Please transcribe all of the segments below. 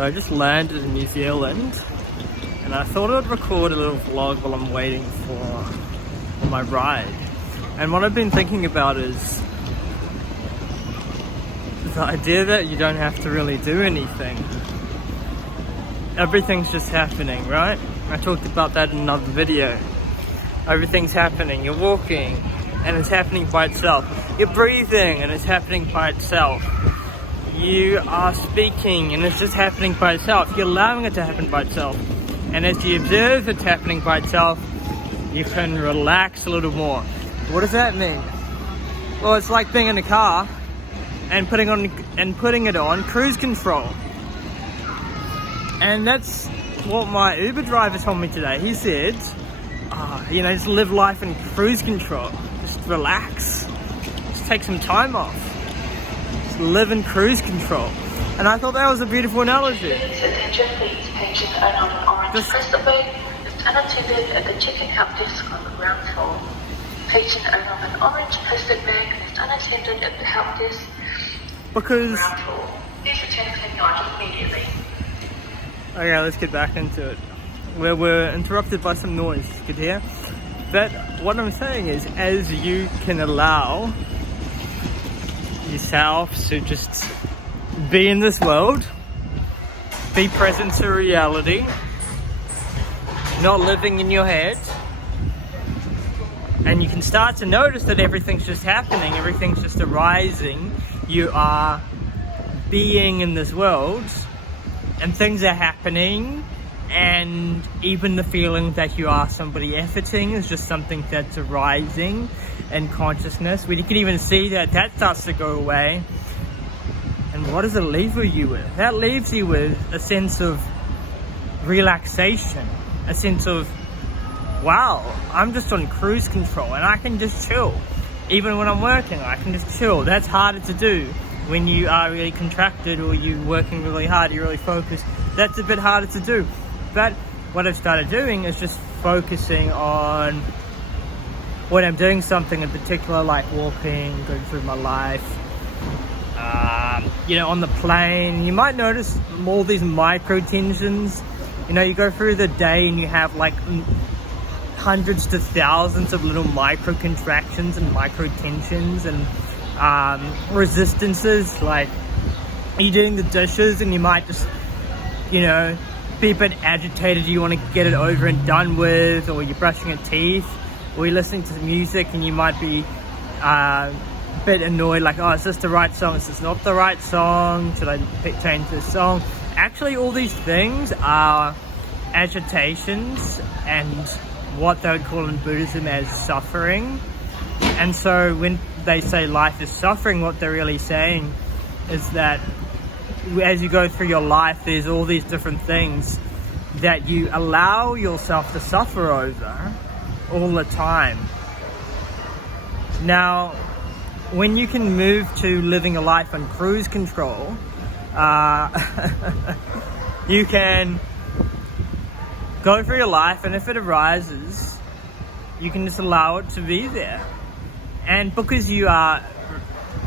So I just landed in New Zealand and I thought I'd record a little vlog while I'm waiting for my ride. And what I've been thinking about is the idea that you don't have to really do anything. Everything's just happening, right? I talked about that in another video. Everything's happening. You're walking and it's happening by itself. You're breathing and it's happening by itself. You are speaking and it's just happening by itself. You're allowing it to happen by itself. And as you observe it's happening by itself, you can relax a little more. What does that mean? Well, it's like being in a car and putting it on cruise control. And that's what my Uber driver told me today. He said, just live life in cruise control. Just relax. Just take some time off. Just live in cruise control. And I thought that was a beautiful analogy. Because okay, let's get back into it. We're interrupted by some noise, you could hear. But what I'm saying is, as you can allow yourself to just be in this world, be present to reality, not living in your head, and you can start to notice that everything's just happening, everything's just arising. You are being in this world and things are happening, and even the feeling that you are somebody efforting is just something that's arising in consciousness. You can even see that starts to go away. And what does it leave you with? That leaves you with a sense of relaxation, a sense of, wow, I'm just on cruise control and I can just chill. Even when I'm working, I can just chill. That's harder to do when you are really contracted or you're working really hard, you're really focused. That's a bit harder to do. But what I've started doing is just focusing on when I'm doing something in particular, like walking, going through my life, on the plane. You might notice all these micro tensions. You go through the day and you have like hundreds to thousands of little micro contractions and micro tensions and resistances. Like you're doing the dishes and you might just be a bit agitated, you want to get it over and done with, or you're brushing your teeth, or you're listening to the music and you might be a bit annoyed, like, oh, is this the right song, is this not the right song, should I change this song? Actually, all these things are agitations and what they would call in Buddhism as suffering. And so when they say life is suffering, what they're really saying is that as you go through your life, there's all these different things that you allow yourself to suffer over all the time. Now, when you can move to living a life on cruise control, you can go through your life, and if it arises, you can just allow it to be there. And because you are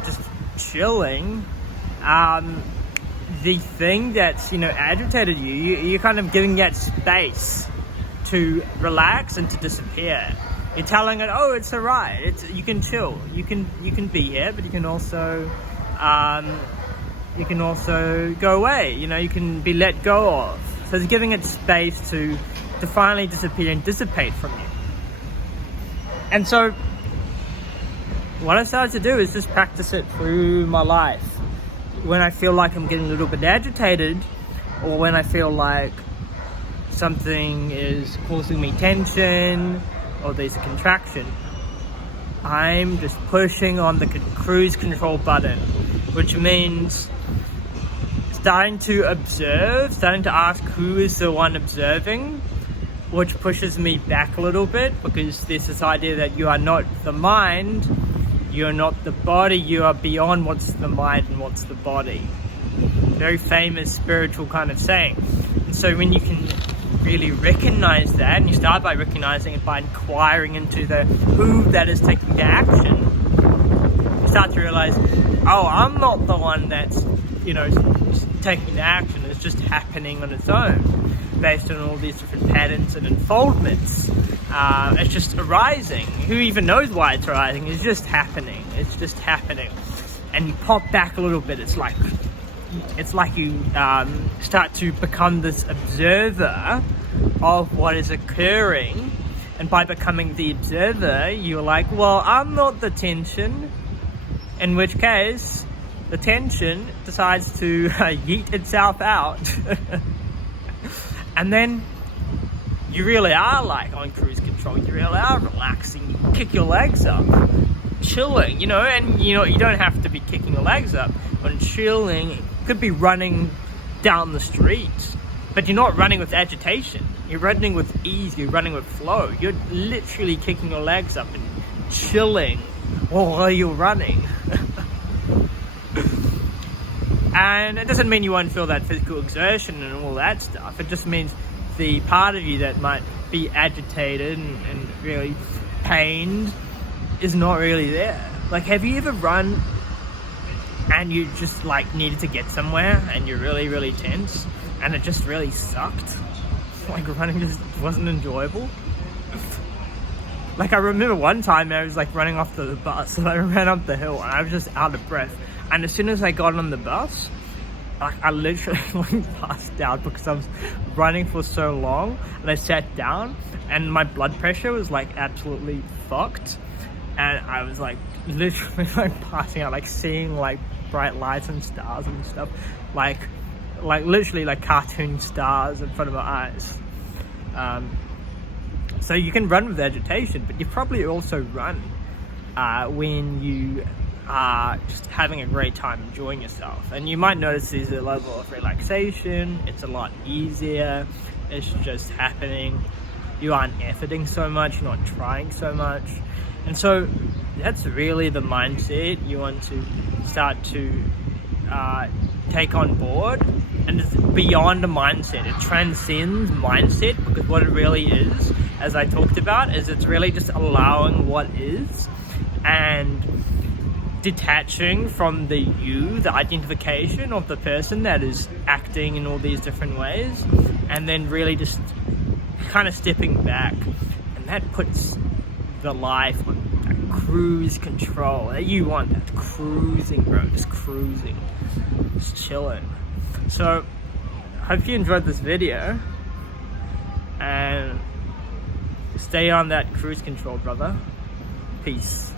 just chilling, the thing that's agitated you're kind of giving that space to relax and to disappear. You're telling it, oh, it's alright, you can chill, you can be here, but you can also go away, you can be let go of. So it's giving it space to finally disappear and dissipate from you. And so what I started to do is just practice it through my life. When I feel like I'm getting a little bit agitated, or when I feel like something is causing me tension, or there's a contraction, I'm just pushing on the cruise control button, which means starting to observe, starting to ask who is the one observing, which pushes me back a little bit, because there's this idea that you are not the mind, you're not the body, you are beyond what's the mind and what's the body. Very famous spiritual kind of saying. And so when you can really recognize that, and you start by recognizing it by inquiring into the who that is taking the action, you start to realize, oh, I'm not the one that's, taking the action. It's just happening on its own, based on all these different patterns and unfoldments. It's just arising. Who even knows why it's arising? It's just happening. It's just happening. And you pop back a little bit, it's like you start to become this observer of what is occurring. And by becoming the observer, you're like, well, I'm not the tension. In which case, the tension decides to yeet itself out. And then you really are like on cruise control. You really are relaxing. You kick your legs up, chilling, you know, and you know, you don't have to be kicking your legs up. When chilling, you could be running down the street, but you're not running with agitation. You're running with ease. You're running with flow. You're literally kicking your legs up and chilling while you're running. And it doesn't mean you won't feel that physical exertion and all that stuff. It just means the part of you that might be agitated and really pained is not really there. Like, have you ever run and you just like needed to get somewhere and you're really, really tense and it just really sucked? Like, running just wasn't enjoyable. Like, I remember one time I was like running off to the bus and I ran up the hill and I was just out of breath. And as soon as I got on the bus, like, I literally like passed out because I was running for so long. And I sat down and my blood pressure was like absolutely fucked. And I was like literally like passing out, like seeing like bright lights and stars and stuff. Like literally like cartoon stars in front of my eyes. So you can run with agitation, but you probably also run when you are just having a great time enjoying yourself. And you might notice there's a level of relaxation. It's a lot easier. It's just happening. You aren't efforting so much. You're not trying so much. And so that's really the mindset you want to start to take on board. And it's beyond a mindset. It transcends mindset, because what it really is, as I talked about, is it's really just allowing what is and detaching from the you, the identification of the person that is acting in all these different ways, and then really just kind of stepping back. And that puts the life on that cruise control that you want, that cruising, bro, just cruising, just chilling. So hope you enjoyed this video, and stay on that cruise control, brother. Peace.